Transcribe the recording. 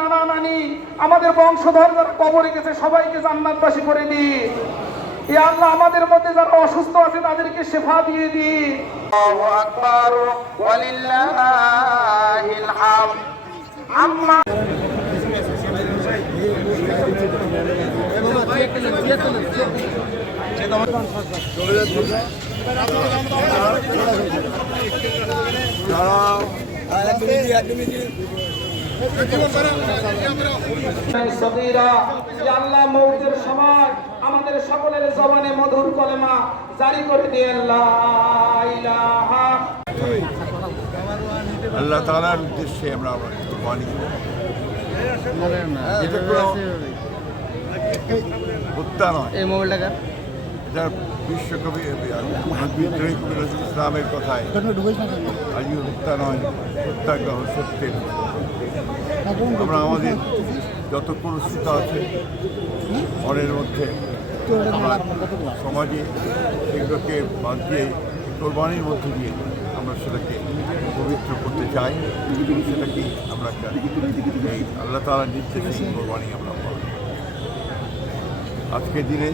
নানা নানি, আমাদের বংশধর যারা কবরে গেছে সবাইকে জান্নাতবাসী করে দি। ইয়া আল্লাহ, আমাদের মধ্যে যারা অসুস্থ আছে তাদেরকে শেফা দিয়ে দি। আল্লাহু আকবার ওয়ালিল্লাহিল হামদ। আম্মা মৌতের সময় আমাদের সকলের জবানে মধুর কলেমা জারি করে দিয়ে আল্লাহ তাআলার উদ্দেশ্যে আমরা কুরবানি দেব। এটা কোনো হত্যা নয়, এটা বিশ্বকবি বিদ্রোহী কবি নজরুল ইসলামের কথায় আজ হত্যা নয়, সত্যাগ্রহ সত্যের। আমরা আমাদের যত কলুষিত আছে মনের মধ্যে আমরা সমাজে সেগুলোকে বাদ দিয়ে কোরবানির মধ্যে দিয়ে আমরা সেটাকে পবিত্র করতে চাই। সেটাকে আমরা এই আল্লাহ তাআলার নির্দেশে কোরবানি আমরা পালন। আজকের দিনে